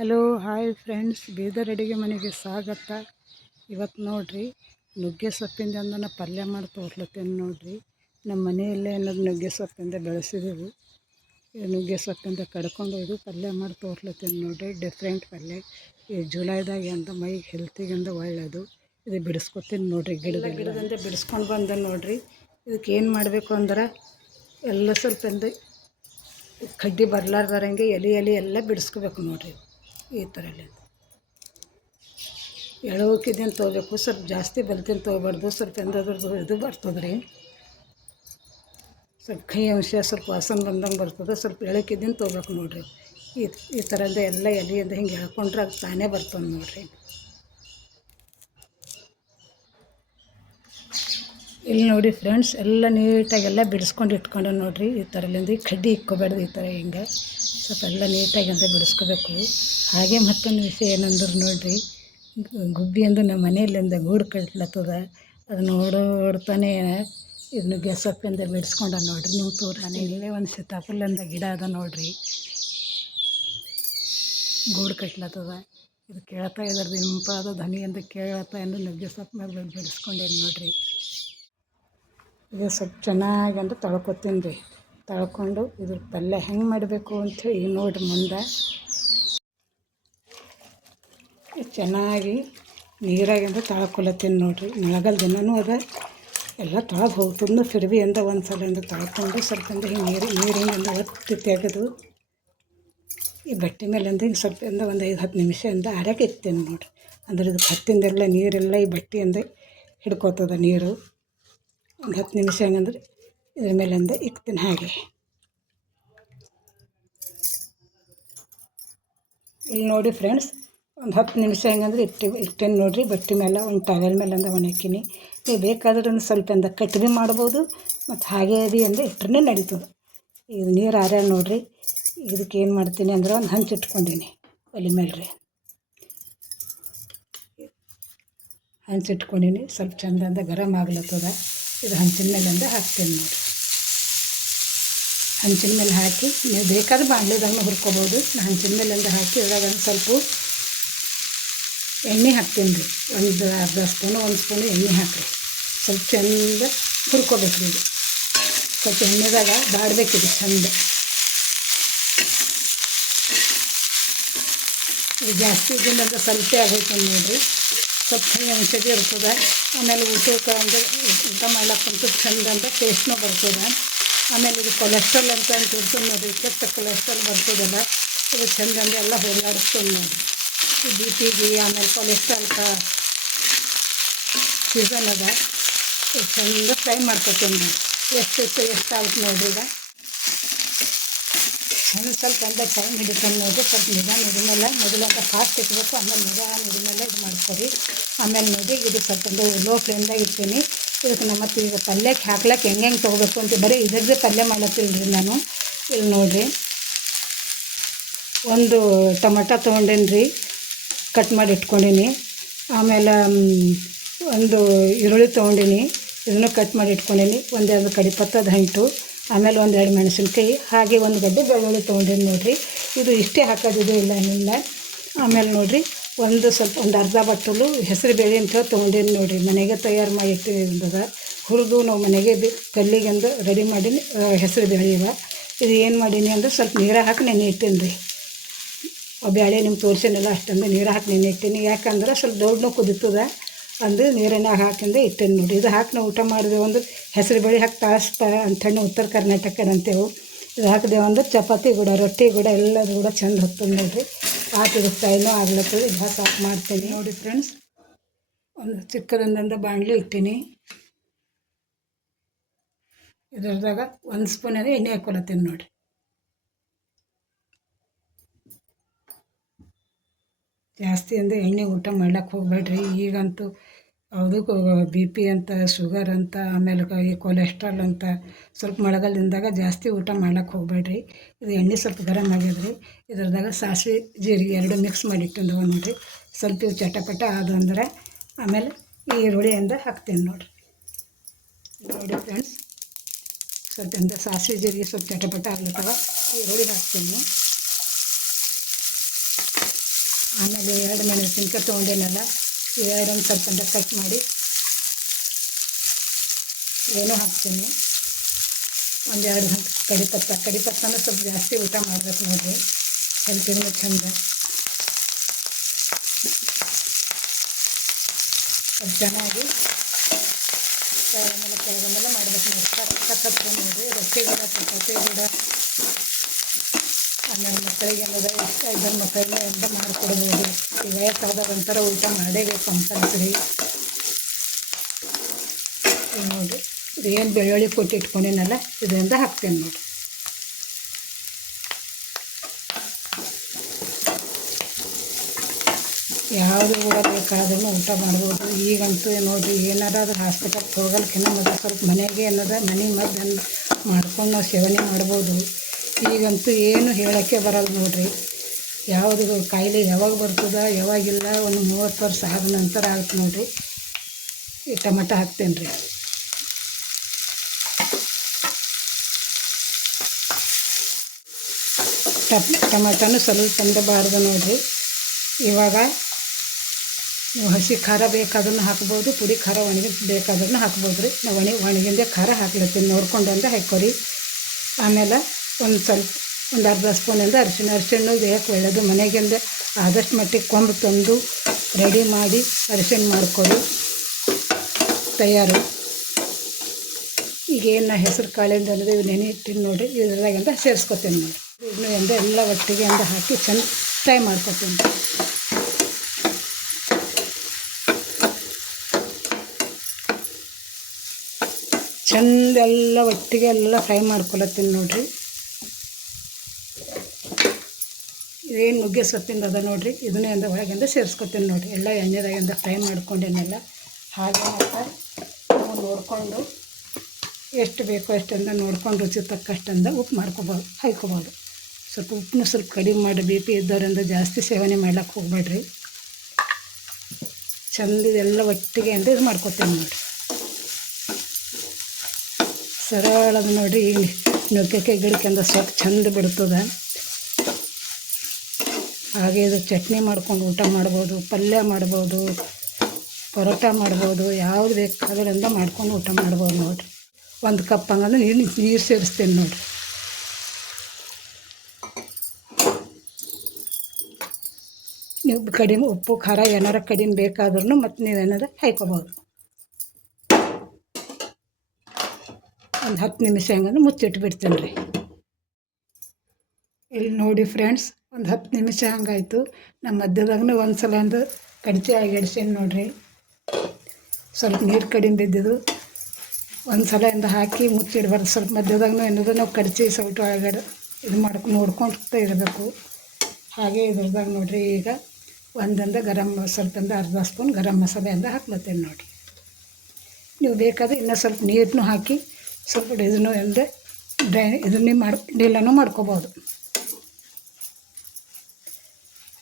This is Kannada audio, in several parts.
ಹಲೋ ಹಾಯ್ ಫ್ರೆಂಡ್ಸ್, ಬೀದರ್ ಅಡುಗೆ ಮನೆಗೆ ಸ್ವಾಗತ. ಇವತ್ತು ನೋಡ್ರಿ ನುಗ್ಗೆ ಸೊಪ್ಪಿಂದ ಪಲ್ಯ ಮಾಡಿ ತೋರ್ಲತ್ತೇನೆ ನೋಡ್ರಿ. ನಮ್ಮ ಮನೆಯಲ್ಲೇ ಅನ್ನೋದು ನುಗ್ಗೆ ಸೊಪ್ಪಿಂದ ಬೆಳೆಸಿದೆವು. ನುಗ್ಗೆ ಸೊಪ್ಪಿಂದ ಕಡ್ಕೊಂಡು ಪಲ್ಯ ಮಾಡಿ ತೋರ್ಲತ್ತೇನೆ ನೋಡ್ರಿ. ಡಿಫ್ರೆಂಟ್ ಪಲ್ಯ ಈ ಜುಲೈದಾಗ ಅಂತ ಮೈಗೆ ಹೆಲ್ತಿಗೆಂದು ಒಳ್ಳೆಯದು. ಇದು ಬಿಡಿಸ್ಕೊತೀನಿ ನೋಡ್ರಿ. ಗಿಡದಂತೆ ಬಿಡಿಸ್ಕೊಂಡು ಬಂದೆ ನೋಡ್ರಿ. ಇದಕ್ಕೆ ಏನು ಮಾಡಬೇಕು ಅಂದ್ರೆ ಎಲ್ಲ ಸ್ವಲ್ಪ ಕಡ್ಡಿ ಬರಲಾರ್ದಾರಂಗೆ ಎಲೆ ಎಲ್ಲ ಬಿಡಿಸ್ಕೋಬೇಕು ನೋಡ್ರಿ. ಈ ಥರ ಎಲ್ಲ ಎಳೋಕಿದ್ದೇನು ತೊಗೋಬೇಕು, ಸ್ವಲ್ಪ ಜಾಸ್ತಿ ಬಲ್ತಿನ ತೊಗೋಬಾರ್ದು. ಸ್ವಲ್ಪ ಎಂದಾದ್ರದ್ದು ಇದು ಬರ್ತದೆ ರೀ, ಸ್ವಲ್ಪ ಕೈ ಅಂಶ ಸ್ವಲ್ಪ ವಾಸನೆ ಬಂದಂಗೆ ಬರ್ತದೆ. ಸ್ವಲ್ಪ ಎಳಕಿದ್ದೇನು ತೊಗೋಬೇಕು ನೋಡ್ರಿ. ಈ ಥರದ್ದು ಎಲ್ಲ ಎಲೆಯಿಂದ ಹಿಂಗೆ ಎಳ್ಕೊಂಡ್ರೆ ಅದು ತಾನೇ ಬರ್ತದೆ ನೋಡ್ರಿ. ಇಲ್ಲಿ ನೋಡಿ ಫ್ರೆಂಡ್ಸ್, ಎಲ್ಲ ನೀಟಾಗೆಲ್ಲ ಬಿಡಿಸ್ಕೊಂಡು ಇಟ್ಕೊಂಡು ನೋಡ್ರಿ. ಈ ಥರಲ್ಲಿಂದ ಕಡ್ಡಿ ಇಕ್ಕೋಬೇಡ್ದು. ಈ ಥರ ಹಿಂಗೆ ಸ್ವಲ್ಪ ಎಲ್ಲ ನೀಟಾಗಿ ಅಂತ ಬಿಡಿಸ್ಕೋಬೇಕು. ಹಾಗೆ ಮತ್ತೊಂದು ವಿಷಯ ಏನಂದ್ರೆ ನೋಡ್ರಿ, ಗುಬ್ಬಿ ಅಂದು ನಮ್ಮ ಮನೆಯಲ್ಲಿಂದ ಗೂಡು ಕಟ್ಲತ್ತದ. ಅದು ನೋಡ್ತಾನೆ ಇದು ನುಗ್ಗೆ ಸೊಪ್ಪಿಂದ ಬಿಡಿಸ್ಕೊಂಡ ನೋಡ್ರಿ. ನೀವು ಮನೆ ಇಲ್ಲೇ ಒಂದು ಸೀತಾಫಲಂದ ಗಿಡ ಅದ ನೋಡ್ರಿ, ಗೂಡು ಕಟ್ಲತ್ತದ. ಇದು ಕೇಳ್ತಾ ಇದ್ರದ್ದು ಇಂಪಾದ ಧ್ವನಿಯಿಂದ ಕೇಳ್ತಾ ಎಂದು ನುಗ್ಗೆ ಸೊಪ್ಪು ಮೇಲೆ ಬಿಡಿಸ್ಕೊಂಡೇನು ನೋಡ್ರಿ. ಇದು ಸ್ವಲ್ಪ ಚೆನ್ನಾಗಿ ಅಂತ ತೊಳ್ಕೊತೀನಿ ರೀ. ತೊಳ್ಕೊಂಡು ಇದ್ರ ಪಲ್ಯ ಹೆಂಗೆ ಮಾಡಬೇಕು ಅಂಥೇಳಿ ಈಗ ನೋಡ್ರಿ. ಮುಂದೆ ಚೆನ್ನಾಗಿ ನೀರಾಗಿಂದ ತೊಳ್ಕೊಲತ್ತೀನಿ ನೋಡ್ರಿ. ಮಳೆಗಾಲ ದಿನವೂ ಅದ, ಎಲ್ಲ ತೊಳೆದು ಹೋಗ್ತದೆ. ಫಿರ್ಬಿ ಅಂದ ಒಂದು ಸಲಿಂದ ತೊಳ್ಕೊಂಡು ಸ್ವಲ್ಪಿಂದ ಹಿಂಗೆ ನೀರಿಂಗಿಂದ ಒತ್ತಿ ತೆಗೆದು ಈ ಬಟ್ಟೆ ಮೇಲಿಂದ ಹಿಂಗೆ ಸ್ವಲ್ಪಿಂದ ಒಂದು 5-10 ನಿಮಿಷದಿಂದ ಆರಕ್ಕೆ ಇಡ್ತೀನಿ ನೋಡ್ರಿ. ಅಂದ್ರೆ ಇದು ಹತ್ತಿಂದೆಲ್ಲ ನೀರೆಲ್ಲ ಈ ಬಟ್ಟೆಯಿಂದ ಹಿಡ್ಕೋತದ ನೀರು. ಒಂದು 10 ನಿಮಿಷ ಹೆಂಗಂದ್ರೆ ಇದ್ರ ಮೇಲಿಂದ ಇಕ್ತೀನಿ. ಹಾಗೆ ಇಲ್ಲಿ ನೋಡಿ ಫ್ರೆಂಡ್ಸ್, ಒಂದು 10 ನಿಮಿಷ ಹೆಂಗಂದ್ರೆ ಇಟ್ಟೇನು ನೋಡಿರಿ. ಬಟ್ಟೆ ಮೇಲೆ ಒಂದು ಟವೆಲ್ ಮೇಲಿಂದ ಒಣಗಿನಿ. ನೀವು ಬೇಕಾದ್ರೆ ಒಂದು ಸ್ವಲ್ಪ ಕಟ್ಗೆ ಮಾಡ್ಬೋದು, ಮತ್ತು ಹಾಗೆ ಅದು ಅಂದರೆ ಇಟ್ಟರೆ ನಡೀತದೆ. ಇದು ನೀರು ಆರ್ಯಾಗ ನೋಡಿರಿ. ಇದಕ್ಕೆ ಏನು ಮಾಡ್ತೀನಿ ಅಂದ್ರೆ ಒಂದು ಹಂಚು ಇಟ್ಕೊಂಡೀನಿ ಒಲೆ ಮೇಲೆ ರೀ. ಹಂಚು ಇಟ್ಕೊಂಡೀನಿ, ಸ್ವಲ್ಪ ಚಂದ ಗರಮ್ ಆಗ್ಲತ್ತದ. ಇದು ಹಂಚಿನ ಮೇಲಿಂದ ಹಾಕ್ತೀನಿ ನೋಡಿರಿ. ಹಂಚಿನ ಮೇಲೆ ಹಾಕಿ ನೀವು ಬೇಕಾದ್ರೆ ಬಾಣಲೆದಂಗೆ ಹುರ್ಕೊಬೋದು. ಹಂಚಿನ ಮೇಲಿಂದ ಹಾಕಿ ಇದ್ರಾಗ ಒಂದು ಸ್ವಲ್ಪ ಎಣ್ಣೆ ಹಾಕ್ತೀನಿ ರೀ. ಒಂದು ಅರ್ಧ ಸ್ಪೂನು 1 ಸ್ಪೂನು ಎಣ್ಣೆ ಹಾಕಿರಿ. ಸ್ವಲ್ಪ ಚಂದ ಹುರ್ಕೋಬೇಕು ರೀ. ಇದು ಸ್ವಲ್ಪ ಎಣ್ಣೆದಾಗ ಬಾಡಬೇಕಿದೆ ಚಂದ. ಇದು ಜಾಸ್ತಿ ಇದ್ದಿಲ್ಲ ಅಂತ ಸ್ವಲ್ಪ ಆಗೈತೆ ನೋಡಿರಿ. ಸ್ವಲ್ಪ ಕೈ ಅಂಶಕ್ಕೆ ಇರ್ತದೆ. ಆಮೇಲೆ ಊಟಕ್ಕೆ ಅಂದರೆ ಊಟ ಮಾಡ್ಲಿಕ್ಕಂತೂ ಚಂದ ಅಂತ ಟೇಸ್ಟ್ನೂ ಬರ್ತದೆ. ಆಮೇಲೆ ಇದು ಕೊಲೆಸ್ಟ್ರಾಲ್ ಅಂತ ಇರ್ತದೆ ನೋಡಿರಿ. ಕೆಟ್ಟ ಕೊಲೆಸ್ಟ್ರಾಲ್ ಬರ್ತದಲ್ಲ, ಇದು ಚಂದ ಎಲ್ಲ ಹೋಗ್ಲಾಡಿಸ್ತದೆ ನೋಡಿರಿ. ಈ ಬಿ ಪಿಗೆ ಆಮೇಲೆ ಕೊಲೆಸ್ಟ್ರಾಲ್ಗೆ ಸೀಸನ್ ಅದ. ಇದು ಚಂದ ಫ್ರೈ ಮಾಡ್ಕೊತೀನಿ ನೋಡಿ. ಎಷ್ಟು ಆಗುತ್ತೆ ನೋಡಿರಿ. ಈಗ ಸ್ವಲ್ಪ ಟೈಮ್ ಹಿಡಿತಾನೆ ನೋಡಿರಿ. ಸ್ವಲ್ಪ ನಿಧಾನ ಹಿಡಿಮೇಲೆ ಮೊದಲಂತ ಫಾಸ್ಟ್ ಇಟ್ಬೇಕು, ಆಮೇಲೆ ನಿಧಾನ ಹಿಡಿಮೇಲೆ ಇದು ಮಾಡ್ಕೊರಿ. ಆಮೇಲೆ ನೋಡಿ ಇದು ಸ್ವಲ್ಪ ಲೋ ಫ್ಲೇಮ್ದಾಗ ಇರ್ತೀನಿ. ಇದಕ್ಕೆ ಮತ್ತು ಈಗ ಪಲ್ಯಕ್ಕೆ ಹಾಕ್ಲಕ್ಕೆ ಹೆಂಗೆ ತೊಗೋಬೇಕು ಅಂತ ಬರೀ ಇದ್ರದ್ದೇ ಪಲ್ಯ ಮಾಡ್ಲತ್ತಿಲ್ಲ ರೀ ನಾನು. ಇಲ್ಲಿ ನೋಡಿರಿ, ಒಂದು ಟೊಮೆಟೊ ತೊಗೊಂಡೇನಿ ರೀ, ಕಟ್ ಮಾಡಿ ಇಟ್ಕೊಂಡೀನಿ. ಆಮೇಲೆ ಒಂದು ಈರುಳ್ಳಿ ತೊಗೊಂಡೀನಿ, ಇದನ್ನು ಕಟ್ ಮಾಡಿ ಇಟ್ಕೊಂಡೀನಿ. 1-2 ಕಡಿಪತ್ತದ ಹಂಟು, ಆಮೇಲೆ 1-2 ಮೆಣಸಿನ್ಕಾಯಿ, ಹಾಗೆ 1 ಗಡ್ಡೆ ಬೆಳ್ಳುಳ್ಳಿ ತೊಗೊಂಡೇನಿ ನೋಡಿರಿ. ಇದು ಇಷ್ಟೇ ಹಾಕೋದಿದೆ, ಇಲ್ಲ ಏನಿಲ್ಲ. ಆಮೇಲೆ ನೋಡಿರಿ ಒಂದು ಅರ್ಧ ಬಟ್ಟಲು ಹೆಸರು ಬೇಳೆ ಅಂತೇಳಿ ತೊಗೊಂಡೇನಿ ನೋಡಿರಿ. ಮನೆಗೆ ತಯಾರು ಮಾಡಿ ಇಟ್ಟಿದ್ದದ. ಹುರಿದು ನಾವು ಮನೆಗೆ ಕಲ್ಲಿಗೆಂದು ರೆಡಿ ಮಾಡಿ ಹೆಸರು ಬೇಳೆ ಇವ. ಇದು ಏನು ಮಾಡೀನಿ ಅಂದ್ರೆ ಸ್ವಲ್ಪ ನೀರು ಹಾಕಿ ನೆನೆ ಇಟ್ಟೀನಿ ರೀ. ಬೇಳೆ ನಿಮ್ಗೆ ತೋರಿಸೇನಿಲ್ಲ ಅಷ್ಟೊಂದು ನೀರು ಹಾಕಿ ನೆನೆ ಇಟ್ಟೀನಿ. ಯಾಕಂದ್ರೆ ಸ್ವಲ್ಪ ದೊಡ್ಡನೂ ಕುದೀತದ ಅಂದ್ರೆ ನೀರನ್ನಾಗ ಹಾಕಿಂದ ಇಟ್ಟೇನಿ ನೋಡಿ. ಇದು ಹಾಕಿ ನಾವು ಊಟ ಮಾಡಿದೆವು ಅಂದ್ರೆ ಹೆಸರು ಬೇಳೆ ಹಾಕಿ ತಾಳಿಸ್ತಾರೆ ಅಂಥೇಳಿ ಉತ್ತರ ಕರ್ನಾಟಕದ ಅಂತೇವು. ಇದು ಹಾಕಿದೆವು ಅಂದ್ರೆ ಚಪಾತಿ ಕೂಡ ರೊಟ್ಟಿ ಕೂಡ ಎಲ್ಲದು ಕೂಡ ಚೆಂದ ಹೊತ್ತದ ನೋಡಿರಿ. ಹಾಕಿದ ಫ್ರೈನೂ ಆಗ್ಲತ್ತದ. ಗ್ಯಾಸ್ ಆಫ್ ಮಾಡ್ತೀನಿ ನೋಡಿ ಫ್ರೆಂಡ್ಸ್. ಒಂದು ಚಿಕ್ಕದೊಂದಂದ ಬಾಣಲಿ ಇಟ್ಟೀನಿ. ಇದ್ರದಾಗ 1 ಸ್ಪೂನ್ ಎಣ್ಣೆ ಹಾಕೊಳತ್ತೀನಿ ನೋಡಿರಿ. ಜಾಸ್ತಿ ಅಂದರೆ ಎಣ್ಣೆ ಊಟ ಮಾಡ್ಲಿಕ್ಕೆ ಹೋಗ್ಬೇಡ್ರಿ. ಈಗಂತೂ ಯಾವುದಕ್ಕೂ ಬಿ ಪಿ ಅಂತ, ಶುಗರ್ ಅಂತ, ಆಮೇಲೆ ಈ ಕೊಲೆಸ್ಟ್ರಾಲ್ ಅಂತ. ಸ್ವಲ್ಪ ಮಳೆಗಾಲದಿಂದಾಗ ಜಾಸ್ತಿ ಊಟ ಮಾಡ್ಲಿಕ್ಕೆ ಹೋಗ್ಬೇಡ್ರಿ. ಇದು ಎಣ್ಣೆ ಸ್ವಲ್ಪ ಗರಮ್ ಆಗ್ಯದ್ರಿ. ಇದ್ರದಾಗ ಸಾಸಿವೆ ಜೀರಿಗೆ 2 ಮಿಕ್ಸ್ ಮಾಡಿ ಇಟ್ಟಿದ್ದವ ನೋಡಿರಿ. ಸ್ವಲ್ಪ ಇವು ಚಟಪಟ ಅದು ಅಂದ್ರೆ ಆಮೇಲೆ ಈ ಈರುಳ್ಳಿಯಿಂದ ಹಾಕ್ತೀನಿ ನೋಡಿರಿ. ನೋಡಿ ಫ್ರೆಂಡ್ಸ್, ಸ್ವಲ್ಪ ಸಾಸಿವೆ ಜೀರಿಗೆ ಸ್ವಲ್ಪ ಚಟಪಟ ಆಗ್ಲತ್ತವ. ಈರುಳ್ಳಿ ಹಾಕ್ತೀನಿ. ಆಮೇಲೆ 2 ಮೆಣಸಿನ್ಕಾಯಿ ತೊಗೊಂಡೇನಲ್ಲ, ಇವೆರಡನ್ನು ಸ್ವಲ್ಪ ಕಟ್ ಮಾಡಿ ಏನೂ ಹಾಕ್ತೀನಿ. 1-2 ಗಂಟೆ ಕಡಿಪತ್ತನ ಸ್ವಲ್ಪ ಜಾಸ್ತಿ ಊಟ ಮಾಡ್ಬೇಕು ನೋಡಿರಿ, ಹೆಲ್ತಿಗೂ ಚಂದ. ಅದು ಚೆನ್ನಾಗಿ ಕೆಳಗನ್ನೆಲ್ಲ ಮಾಡ್ಬೇಕು ನೋಡಿ. ಸಕ್ಕತ್ತ ನೋಡಿ, ರೊಟ್ಟಿ ಕೂಡ ಚಪಾತಿ ಕೂಡ ಆಮೇಲೆ ಮಕ್ಕಳಿಗೆಲ್ಲದ ಇಷ್ಟ ಇದ್ದ ಮಕ್ಕಳಿಗೆ ಎಲ್ಲ ಮಾಡಿಕೊಡ್ಬೋದು. ಈ ವಯಸ್ಸಾದವ್ರ ಒಂಥರ ಊಟ ಮಾಡೇಬೇಕು ಕಂಪಲ್ಸರಿ. ನೋಡಿ, ಇದು ಏನು ಬೆಳ್ಳುಳ್ಳಿ ಕೊಟ್ಟು ಇಟ್ಕೊಂಡಿನಲ್ಲ, ಇದರಿಂದ ಹಾಕ್ತೇನೆ ನೋಡಿ. ಯಾವುದು ಕೂಡ ಬೇಕಾದ್ರೂ ಊಟ ಮಾಡ್ಬೋದು. ಈಗಂತೂ ನೋಡಿರಿ, ಏನಾರಾದ್ರೂ ಹಾಸ್ಪಿಟಲ್ಗೆ ಹೋಗಲ್ಕಿನ್ನ ಮೊದಲು ಸ್ವಲ್ಪ ಮನೆಗೆ ಮನೆ ಮದ್ದು ಮಾಡ್ಕೊಂಡು ನಾವು ಸೇವನೆ ಮಾಡ್ಬೋದು. ಈಗಂತೂ ಏನು ಹೇಳೋಕ್ಕೆ ಬರಲ್ಲ ನೋಡಿರಿ, ಯಾವುದು ಕಾಯಿಲೆ ಯಾವಾಗ ಬರ್ತದೆ ಯಾವಾಗಿಲ್ಲ. ಒಂದು 30 ವರ್ಷ ಆದ ನಂತರ ಆಗುತ್ತೆ ನೋಡಿರಿ. ಈ ಟೊಮೆಟೊ ಹಾಕ್ತೇನೆ ರೀ. ಟೊಮೆಟೊನು ಸ್ವಲ್ಪ ಬಾರ್ದು ನೋಡಿರಿ. ಇವಾಗ ನೀವು ಹಸಿ ಖಾರ ಬೇಕಾದ್ರೂ ಹಾಕ್ಬೋದು, ಪುಡಿ ಖಾರ ಒಣಗಿ ಬೇಕಾದ್ರೂ ಹಾಕ್ಬೋದು ರೀ. ನಾವು ಒಣಗಿಂದೇ ಖಾರ ಹಾಕ್ಲತ್ತೀನಿ, ನೋಡ್ಕೊಂಡು ಅಂತ ಹಾಕ್ಕೊರಿ. ಆಮೇಲೆ ಒಂದು ಅರ್ಧ ಸ್ಪೂನಿಂದ ಅರಿಶಿಣ ದೇಹಕ್ಕೆ ಒಳ್ಳೆಯದು. ಮನೆಗಿಂದ ಆದಷ್ಟು ಮಟ್ಟಿಗೆ ಕೊಂಬು ತಂದು ರೆಡಿ ಮಾಡಿ ಅರಿಶಿಣ ಮಾಡ್ಕೊಳ್ಳಿ ತಯಾರು. ಈಗೇನು ಹೆಸರು ಕಾಳಿಂದ ಅನ್ನೋದು ಇವು ನೆನೆ ಇಟ್ಟಿನಿ ನೋಡಿರಿ, ಇದ್ರಾಗಿಂದ ಸೇರಿಸ್ಕೊತೀನಿ ನೋಡಿ. ಇದನ್ನು ಎಲ್ಲ ಒಟ್ಟಿಗೆ ಹಾಕಿ ಚೆಂದ ಫ್ರೈ ಮಾಡ್ಕೊತೀನಿ. ಚೆಂದ ಎಲ್ಲ ಒಟ್ಟಿಗೆ ಎಲ್ಲ ಫ್ರೈ ಮಾಡ್ಕೊಳತ್ತೀನಿ ನೋಡಿರಿ. ಇದೇನು ನುಗ್ಗೆ ಸೊಪ್ಪಿಂದ ಅದ ನೋಡಿರಿ, ಇದನ್ನೇ ಒಳಗಿಂದ ಸೇರಿಸ್ಕೊತೀನಿ ನೋಡಿರಿ. ಎಲ್ಲ ಎಣ್ಣೆದಾಗಿಂದ ಫ್ರೈ ಮಾಡ್ಕೊಂಡೇನೆಲ್ಲ. ಹಾಗೆ ನಾವು ನೋಡಿಕೊಂಡು ಎಷ್ಟು ಬೇಕೋ ಅಷ್ಟಂದ ನೋಡ್ಕೊಂಡು ರುಚಿ ತಕ್ಕಷ್ಟಂದ ಉಪ್ಪು ಹಾಕ್ಕೊಬೋದು. ಸ್ವಲ್ಪ ಉಪ್ಪನ್ನ ಸ್ವಲ್ಪ ಕಡಿಮೆ ಮಾಡಿ, BP ಇದ್ದವರಿಂದ ಜಾಸ್ತಿ ಸೇವನೆ ಮಾಡ್ಲಿಕ್ಕೆ ಹೋಗ್ಬೇಡ್ರಿ. ಚೆಂದ ಇದೆಲ್ಲ ಒಟ್ಟಿಗೆ ಅಂತ ಇದು ಮಾಡ್ಕೊತೀನಿ ನೋಡಿರಿ. ಸರಳದ ನೋಡಿರಿ. ಈಗ ನುಗ್ಗೆಕಾಯಿ ಗಿಡಕ್ಕಿಂದ ಸೊಪ್ಪು ಚೆಂದ ಬಿಡ್ತದೆ. ಹಾಗೆ ಇದು ಚಟ್ನಿ ಮಾಡ್ಕೊಂಡು ಊಟ ಮಾಡ್ಬೋದು, ಪಲ್ಯ ಮಾಡ್ಬೋದು, ಪರೋಟ ಮಾಡ್ಬೋದು, ಯಾವುದು ಬೇಕಾದ್ರಿಂದ ಮಾಡ್ಕೊಂಡು ಊಟ ಮಾಡ್ಬೋದು ನೋಡಿರಿ. 1 ಕಪ್ ಹಂಗಂದ್ರೆ ನೀರು ಸೇರಿಸ್ತೀನಿ ನೋಡಿರಿ. ನೀವು ಕಡಿಮೆ ಉಪ್ಪು ಖಾರ ಏನಾರ ಕಡಿಮೆ ಬೇಕಾದ್ರೂ ಮತ್ತು ನೀವೇನಾರ ಹಾಕ್ಕೊಬೋದು. ಒಂದು 10 ನಿಮಿಷ ಹಂಗಂದ್ರೆ ಮುಚ್ಚಿಟ್ಟು ಬಿಡ್ತೇನೆ ರೀ. ಇಲ್ಲಿ ನೋಡಿ ಫ್ರೆಂಡ್ಸ್, ಒಂದು 10 ನಿಮಿಷ ಹಂಗಾಯ್ತು. ನಮ್ಮ ಮಧ್ಯದಾಗೂ ಒಂದು ಸಲ ಒಂದು ಕಡ್ಚಿ ಆಗಿಡ್ಸೇನಿ ನೋಡಿರಿ. ಸ್ವಲ್ಪ ನೀರು ಕಡಿಮೆ ಬಿದ್ದಿದ್ದು ಒಂದು ಸಲ ಹಾಕಿ ಮುಚ್ಚಿಡ್ಬಾರ್ದು. ಸ್ವಲ್ಪ ಮಧ್ಯದಾಗೂ ಏನಾದ್ರು ನಾವು ಕಡ್ಚಿ ಸೌಟು ಒಳಗಡೆ ಇದು ನೋಡ್ಕೊಳ್ತಾ ಇರಬೇಕು. ಹಾಗೆ ಇದ್ರದಾಗ ನೋಡಿರಿ, ಈಗ ಸ್ವಲ್ಪಂದ ಅರ್ಧ ಸ್ಪೂನ್ ಗರಂ ಮಸಾಲೆ ಹಾಕ್ಲತ್ತೇನೆ ನೋಡಿರಿ. ನೀವು ಬೇಕಾದರೆ ಇನ್ನೂ ಸ್ವಲ್ಪ ನೀರನ್ನು ಹಾಕಿ ಸ್ವಲ್ಪ ಇದನ್ನು ಇದನ್ನೇ ಮಾಡ್ಕೋಬೋದು.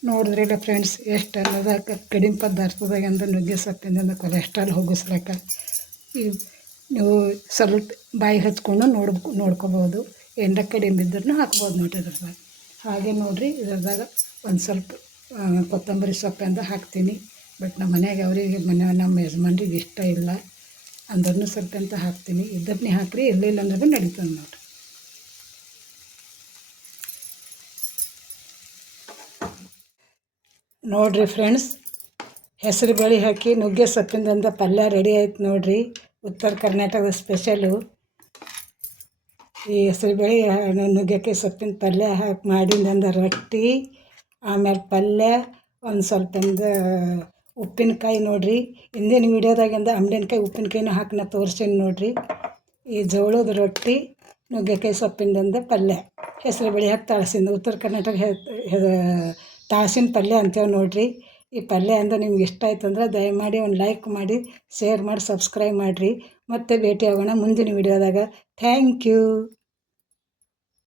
ನೋಡಿದ್ರಿಲ್ಲ ಫ್ರೆಂಡ್ಸ್, ಎಷ್ಟು ಅನ್ನೋದ ಕಡಿಮೆ ಪದಾರ್ಥದಾಗಿಂದ ನುಗ್ಗೆ ಸೊಪ್ಪಿಂದ ಕೊಲೆಸ್ಟ್ರಾಲ್ ಹೋಗಿಸ್ಲಿಕ್ಕೆ ನೀವು ಸ್ವಲ್ಪ ಬಾಯಿ ಹಚ್ಕೊಂಡು ನೋಡ್ಕೋಬೋದು. ಎಂಡ ಕಡಿಮೆ ಇದ್ರೂ ಹಾಕ್ಬೋದು ನೋಡಿರಿ ಇದ್ರದಾಗ. ಹಾಗೆ ನೋಡಿರಿ, ಇದ್ರದಾಗ ಒಂದು ಸ್ವಲ್ಪ ಕೊತ್ತಂಬರಿ ಸೊಪ್ಪು ಹಾಕ್ತೀನಿ. ಬಟ್ ನಮ್ಮ ಮನೆಯಾಗ ಅವರಿಗೆ ನಮ್ಮ ಯಜಮಾನ್ರಿಗೆ ಇಷ್ಟ ಇಲ್ಲ ಅಂದ್ರೂ ಸ್ವಲ್ಪ ಹಾಕ್ತೀನಿ. ಇದನ್ನೇ ಹಾಕ್ರಿ, ಇರಲಿಲ್ಲ ಅನ್ನೋದು ನಡೀತದೆ ನೋಡಿರಿ. ನೋಡಿರಿ ಫ್ರೆಂಡ್ಸ್, ಹೆಸರು ಬೇಳೆ ಹಾಕಿ ನುಗ್ಗೆ ಸೊಪ್ಪಿಂದ ಪಲ್ಯ ರೆಡಿ ಆಯ್ತು ನೋಡಿರಿ. ಉತ್ತರ ಕರ್ನಾಟಕದ ಸ್ಪೆಷಲು ಈ ಹೆಸರು ಬೇಳೆ ನುಗ್ಗೆಕಾಯಿ ಸೊಪ್ಪಿನ ಪಲ್ಯ ಹಾಕಿ ಮಾಡಿದಂದ ರೊಟ್ಟಿ, ಆಮೇಲೆ ಪಲ್ಯ, ಒಂದು ಸ್ವಲ್ಪಂದ ಉಪ್ಪಿನಕಾಯಿ ನೋಡಿರಿ. ಹಿಂದಿನ ವೀಡಿಯೋದಾಗಿಂದ ಅಂಬಲಿನಕಾಯಿ ಉಪ್ಪಿನಕಾಯಿನೂ ಹಾಕಿ ತೋರಿಸ್ತೀನಿ ನೋಡಿರಿ. ಈ ಜೋಳದ ರೊಟ್ಟಿ, ನುಗ್ಗೆಕಾಯಿ ಸೊಪ್ಪಿಂದ ಪಲ್ಯ, ಹೆಸರು ಬೇಳೆ ಹಾಕಿ ತಾಳಸಿಂದ ಉತ್ತರ ಕರ್ನಾಟಕ ತಾಳಸಿನ ಪಲ್ಯ ಅಂತೇವೆ ನೋಡಿರಿ. ಈ ಪಲ್ಯ ನಿಮ್ಗೆ ಇಷ್ಟ ಆಯ್ತು ಅಂದ್ರೆ ದಯಮಾಡಿ ಒಂದು ಲೈಕ್ ಮಾಡಿ, ಶೇರ್ ಮಾಡಿ, ಸಬ್ಸ್ಕ್ರೈಬ್ ಮಾಡಿರಿ. ಮತ್ತೆ ಭೇಟಿ ಆಗೋಣ ಮುಂದಿನ ವೀಡಿಯೋದಾಗ. Thank you.